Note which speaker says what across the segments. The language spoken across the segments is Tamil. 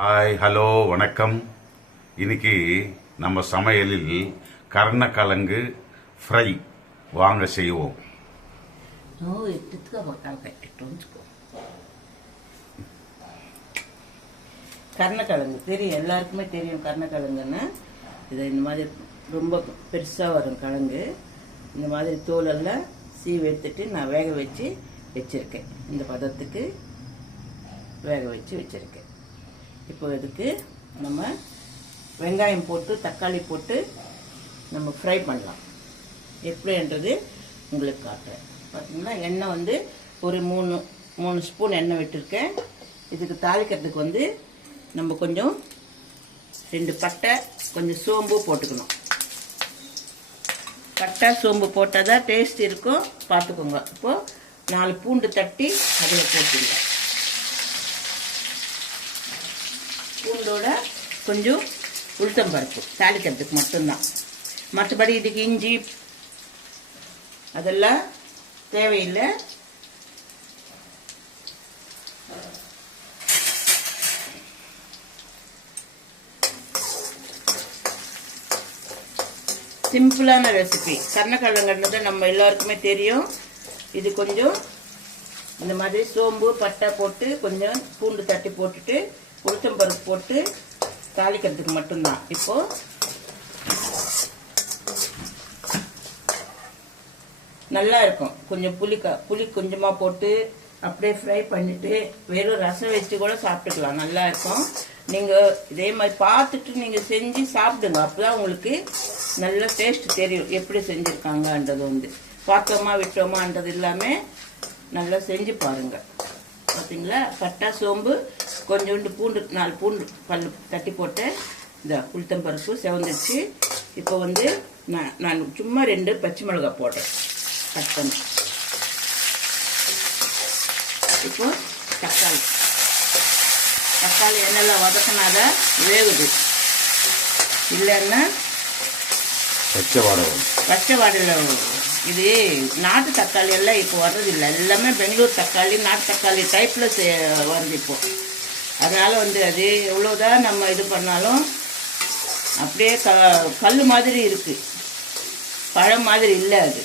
Speaker 1: ஹாய் ஹலோ வணக்கம். இன்னைக்கு நம்ம சமையலில் கருணக்கிழங்கு ஃப்ரை வாங்க செய்வோம்.
Speaker 2: No, தெரியும் எல்லாருக்குமே தெரியும் கருணக்கிழங்குன்னு. இது இந்த மாதிரி ரொம்ப பெருசாக வரும் கிழங்கு. இந்த மாதிரி தோலெல்லாம் சீவி எடுத்துட்டு நான் வேக வச்சு வச்சுருக்கேன். இந்த பதத்துக்கு வேக வச்சு வச்சுருக்கேன். இப்போ இதுக்கு நம்ம வெங்காயம் போட்டு தக்காளி போட்டு நம்ம ஃப்ரை பண்ணலாம். எப்படின்றது உங்களுக்கு காட்டுறேன். பார்த்தீங்கன்னா எண்ணெய் வந்து ஒரு மூணு மூணு ஸ்பூன் எண்ணெய் விட்டுருக்கேன். இதுக்கு தாளிக்கிறதுக்கு வந்து நம்ம கொஞ்சம் ரெண்டு பட்டை கொஞ்சம் சோம்பு போட்டுக்கணும். பட்டை சோம்பு போட்டால் தான் டேஸ்ட் இருக்கும். பார்த்துக்கோங்க. இப்போது நாலு பூண்டு தட்டி அதில் போட்டுருங்க. பூண்டோட கொஞ்சம் உளுத்தம் பருப்பு தாளிக்கிறதுக்கு மட்டும்தான். மற்றபடி இதுக்கு இஞ்சி அதெல்லாம் தேவையில்லை. சிம்பிளான ரெசிபி. கருணக்கிழங்குன்றது நம்ம எல்லாருக்குமே தெரியும். இது கொஞ்சம் இந்த மாதிரி சோம்பு பட்டை போட்டு கொஞ்சம் பூண்டு தட்டி போட்டுட்டு உளுத்தம்பருப்பு போட்டு தாளிக்கிறதுக்கு மட்டும்தான். இப்போ நல்லா இருக்கும். கொஞ்சம் புளி புளி கொஞ்சமாக போட்டு அப்படியே ஃப்ரை பண்ணிட்டு வெறும் ரசம் வச்சு கூட சாப்பிட்டுக்கலாம். நல்லா இருக்கும். நீங்கள் இதே மாதிரி பார்த்துட்டு நீங்கள் செஞ்சு சாப்பிடுங்க. அப்பதான் உங்களுக்கு நல்ல டேஸ்ட் தெரியும். எப்படி செஞ்சுருக்காங்கன்றது வந்து. பார்த்தோமா விட்டோமான்றது எல்லாமே நல்லா செஞ்சு பாருங்கள் பார்த்தீங்களா பட்டா சோம்பு கொஞ்சோண்டு பூண்டு நாலு பூண்டு பல் தட்டி போட்டு இந்த உளுத்தம்பருப்பு செவந்துச்சு இப்போ வந்து நான் நான் சும்மா ரெண்டு பச்சை மிளகாய் போடுறேன் கட் பண்ணி. இப்போ தக்காளி. தக்காளி எண்ணெயில் வதக்கினாதான் வேகுது. இல்லைன்னா
Speaker 1: பச்சை வாடகம்
Speaker 2: பச்சை வாடையில் இது நாட்டு தக்காளி எல்லாம் இப்போ வர்றதில்லை. எல்லாமே பெங்களூர் தக்காளி நாட்டு தக்காளி டைப்பில் சே வருது இப்போ. அதனால் வந்து அது எவ்வளோதான் நம்ம இது பண்ணாலும் அப்படியே க கல் மாதிரி இருக்குது பழம் மாதிரி இல்லை அது.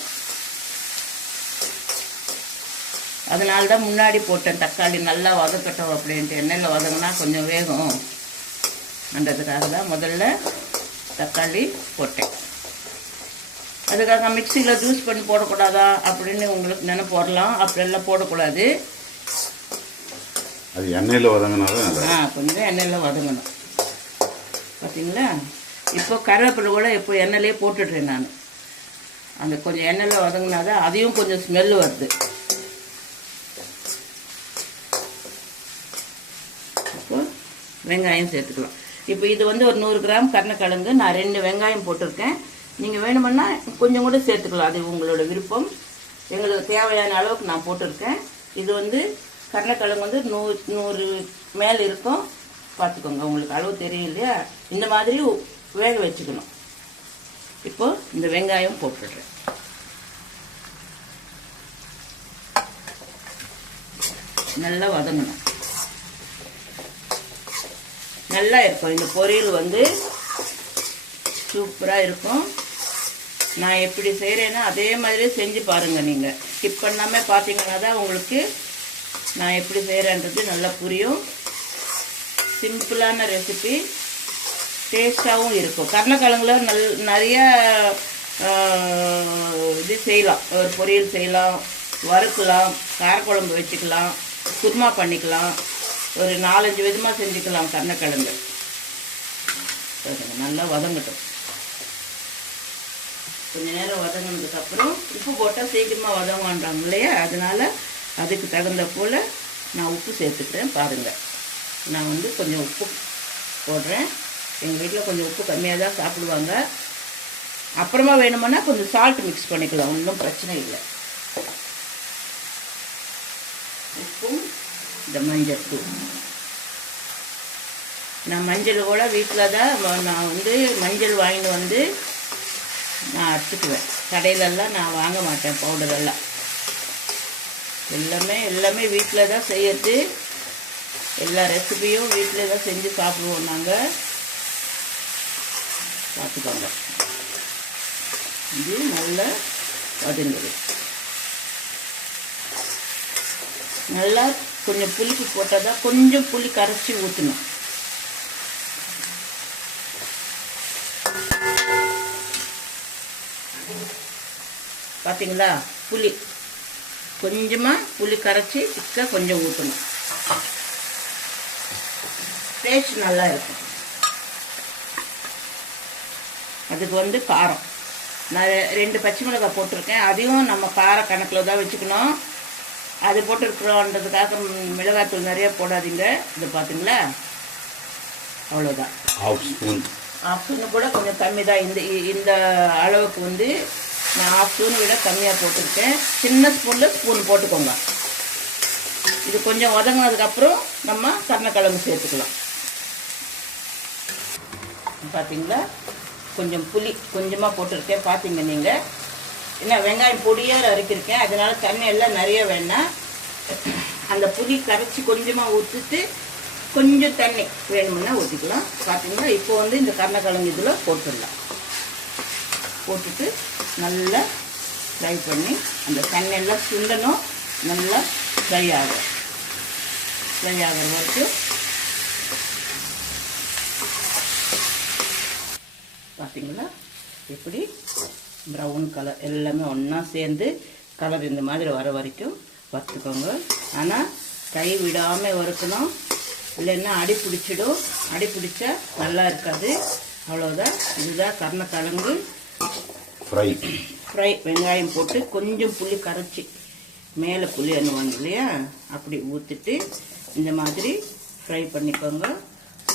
Speaker 2: அதனால தான் முன்னாடி போட்டேன் தக்காளி நல்லா வதக்கட்டும் அப்படின்ட்டு எண்ணெயில் வதங்கினா கொஞ்சம் வேகும். அன்றதுக்காக தான் முதல்ல தக்காளி போட்டேன். அதுக்காக மிக்சியில் ஜூஸ் பண்ணி போடக்கூடாதா அப்படின்னு உங்களுக்கு நினைப்பு வரலாம். அப்படியெல்லாம் போடக்கூடாது.
Speaker 1: அது எண்ணெயில் வதங்கினாதான் நல்லா
Speaker 2: ஆ கொஞ்சம் எண்ணெயில் வதங்கணும். பார்த்தீங்களா இப்போ கருவேப்பிலை கூட இப்போ எண்ணெயிலே போட்டுடுறேன் நான். அந்த கொஞ்சம் எண்ணெயில் வதங்கினாதான் அதையும் கொஞ்சம் ஸ்மெல் வருது. இப்போ வெங்காயம் சேர்த்துக்கலாம். இப்போ இது வந்து ஒரு நூறு கிராம் கருணக்கிழங்கு. நான் ரெண்டு வெங்காயம் போட்டிருக்கேன். நீங்கள் வேணுமுன்னா கொஞ்சம் கூட சேர்த்துக்கலாம். அது உங்களோட விருப்பம். எங்களுக்கு தேவையான அளவுக்கு நான் போட்டிருக்கேன். இது வந்து கடலைக்கிழங்கு வந்து நூ நூறு மேலே இருக்கும். பார்த்துக்கோங்க உங்களுக்கு அளவு தெரியும் இல்லையா? இந்த மாதிரி வேக வச்சுக்கணும். இப்போ இந்த வெங்காயம் போட்டுடுறேன். நல்லா வதங்கணும். நல்லா இருக்கும். இந்த பொரியல் வந்து சூப்பராக இருக்கும். நான் எப்படி செய்கிறேன்னா அதே மாதிரி செஞ்சு பாருங்கள் நீங்கள் ஸ்கிப் பண்ணாமல் பார்த்தீங்கன்னா தான் உங்களுக்கு நான் எப்படி செய்கிறேன்றது நல்லா புரியும். சிம்பிளான ரெசிபி டேஸ்ட்டாகவும் இருக்கும். கருணக்கிழங்குல நல் நிறைய இது செய்யலாம். ஒரு பொரியல் செய்யலாம் வறுக்கலாம் காரக்குழம்பு வச்சுக்கலாம் குருமா பண்ணிக்கலாம். ஒரு நாலஞ்சு விதமாக செஞ்சுக்கலாம் கருணக்கிழங்கு. நல்லா வதங்கட்டும். கொஞ்ச நேரம் வதங்கினதுக்கப்புறம் உப்பு போட்டால் சீக்கிரமாக வதங்குவான்றாங்க இல்லையா? அதனால் அதுக்கு தகுந்த போல் நான் உப்பு சேர்த்துக்கிறேன் பாருங்கள் நான் வந்து கொஞ்சம் உப்பு போடுறேன். எங்கள் வீட்டில் கொஞ்சம் உப்பு கம்மியாக தான் சாப்பிடுவாங்க. அப்புறமா வேணுமுன்னா கொஞ்சம் சால்ட் மிக்ஸ் பண்ணிக்கலாம். ஒன்றும் பிரச்சனை இல்லை. உப்பும் இந்த மஞ்சள் தூள். நான் மஞ்சள் கூட வீட்டில் தான் நான் வந்து மஞ்சள் வாங்கிட்டு வந்து நான் அரைச்சிக்குவேன் கடையிலெல்லாம் நான் வாங்க மாட்டேன் பவுடரெல்லாம். எல்லாமே எல்லாமே வீட்டில் தான் செய்யறது. எல்லா ரெசிபியும் வீட்டில் தான் செஞ்சு சாப்பிடுவோம் நாங்கள் பார்த்துக்கோங்க. இது நல்லா வதங்குது. நல்லா கொஞ்சம் புளிக்கு போட்டால் தான் கொஞ்சம் புளி கரைச்சி ஊற்றணும் பார்த்தீங்களா புளி. கொஞ்சமாக புளி கரைச்சி திக்காக கொஞ்சம் ஊற்றணும் டேஸ்ட் நல்லா இருக்கும். அதுக்கு வந்து காரம். நான் ரெண்டு பச்சை மிளகாய் போட்டிருக்கேன். அதையும் நம்ம கார கணக்கில் தான் வச்சுக்கணும். அது போட்டிருக்கிறோன்றதுக்காக ம், மிளகாத்தூள் நிறைய போடாதீங்க. இது பார்த்தீங்களா அவ்வளோதான்
Speaker 1: ஹாஃப் ஸ்பூன்
Speaker 2: ஆஃப் ஸ்பூனு கூட கொஞ்சம் கம்மி தான். இந்த இந்த அளவுக்கு வந்து நான் ஆஃப் ஸ்பூன் விட கம்மியாக போட்டிருக்கேன். சின்ன ஸ்பூனில் ஸ்பூன் போட்டுக்கோங்க. இது கொஞ்சம் வதங்கினதுக்கப்புறம் நம்ம கருணக்கிழங்கு சேர்த்துக்கலாம். பார்த்தீங்களா கொஞ்சம் புளி கொஞ்சமாக போட்டிருக்கேன். பார்த்தீங்க நீங்கள் என்ன வெங்காயம் பொடியாக அரைக்கிருக்கேன். அதனால் தண்ணி எல்லாம் நிறைய வேணாம். அந்த புளி கரைச்சி கொஞ்சமாக ஊற்றிட்டு கொஞ்சம் தண்ணி வேணுமுன்னா ஊற்றிக்கலாம் பார்த்தீங்கன்னா இப்போ வந்து இந்த கருணக்கிழங்கு இதில் போட்டுடலாம். போட்டுட்டு நல்லா ஃப்ரை பண்ணி அந்த தண்ணியெல்லாம் சுண்டணும். நல்லா ஃப்ரை ஆகும் ஃப்ரை ஆகிற வரைக்கும் பார்த்தீங்களா இப்படி ப்ரௌன் கலர் எல்லாமே ஒன்றா சேர்ந்து கலர் இந்த மாதிரி வர வரைக்கும் வறுத்துக்கோங்க. ஆனால் கை விடாமல் வறுக்கணும். இல்லைன்னா அடி பிடிச்சிடும். அடி பிடிச்சா நல்லா இருக்காது. அவ்வளோதான் இதுதான் கருணக்கிழங்கு
Speaker 1: ஃப்ரை
Speaker 2: ஃப்ரை வெங்காயம் போட்டு கொஞ்சம் புளி கரைச்சி மேலே புளி அணுவாங்க இல்லையா? அப்படி ஊற்றிட்டு இந்த மாதிரி ஃப்ரை பண்ணிக்கோங்க.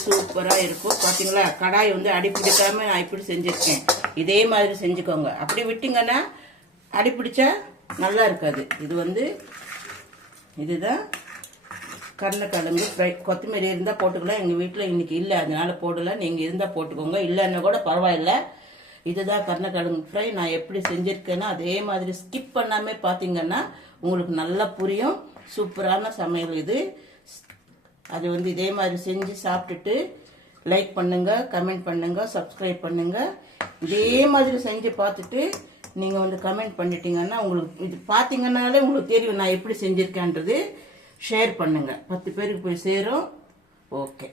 Speaker 2: சூப்பராக இருக்கும். பார்த்தீங்களா கடாய் வந்து அடி பிடிக்காம நான் இப்படி செஞ்சுருக்கேன். இதே மாதிரி செஞ்சுக்கோங்க. அப்படி விட்டிங்கன்னா அடி பிடிச்சா நல்லா இருக்காது. இது வந்து இதுதான் கடலைக்கிழங்கு ஃப்ரை கொத்தமல்லி இருந்தால் போட்டுக்கலாம். எங்கள் வீட்டில் இன்றைக்கி இல்லை. அதனால் போடலாம் நீங்கள் இருந்தால் போட்டுக்கோங்க. இல்லைன்னா கூட பரவாயில்ல. இதுதான் கருணக்கிழங்கு ஃப்ரை நான் எப்படி செஞ்சுருக்கேன்னா அதே மாதிரி ஸ்கிப் பண்ணாமல் பார்த்தீங்கன்னா உங்களுக்கு நல்லா புரியும். சூப்பரான சமையல் இது. அது வந்து இதே மாதிரி செஞ்சு சாப்பிட்டுட்டு லைக் பண்ணுங்கள் கமெண்ட் பண்ணுங்கள் சப்ஸ்கிரைப் பண்ணுங்கள் இதே மாதிரி செஞ்சு பார்த்துட்டு நீங்கள் வந்து கமெண்ட் பண்ணிட்டீங்கன்னா உங்களுக்கு இது பார்த்தீங்கன்னாலே உங்களுக்கு தெரியும் நான் எப்படி செஞ்சுருக்கேன்றது. ஷேர் பண்ணுங்கள் பத்து பேருக்கு போய் சேரும். ஓகே.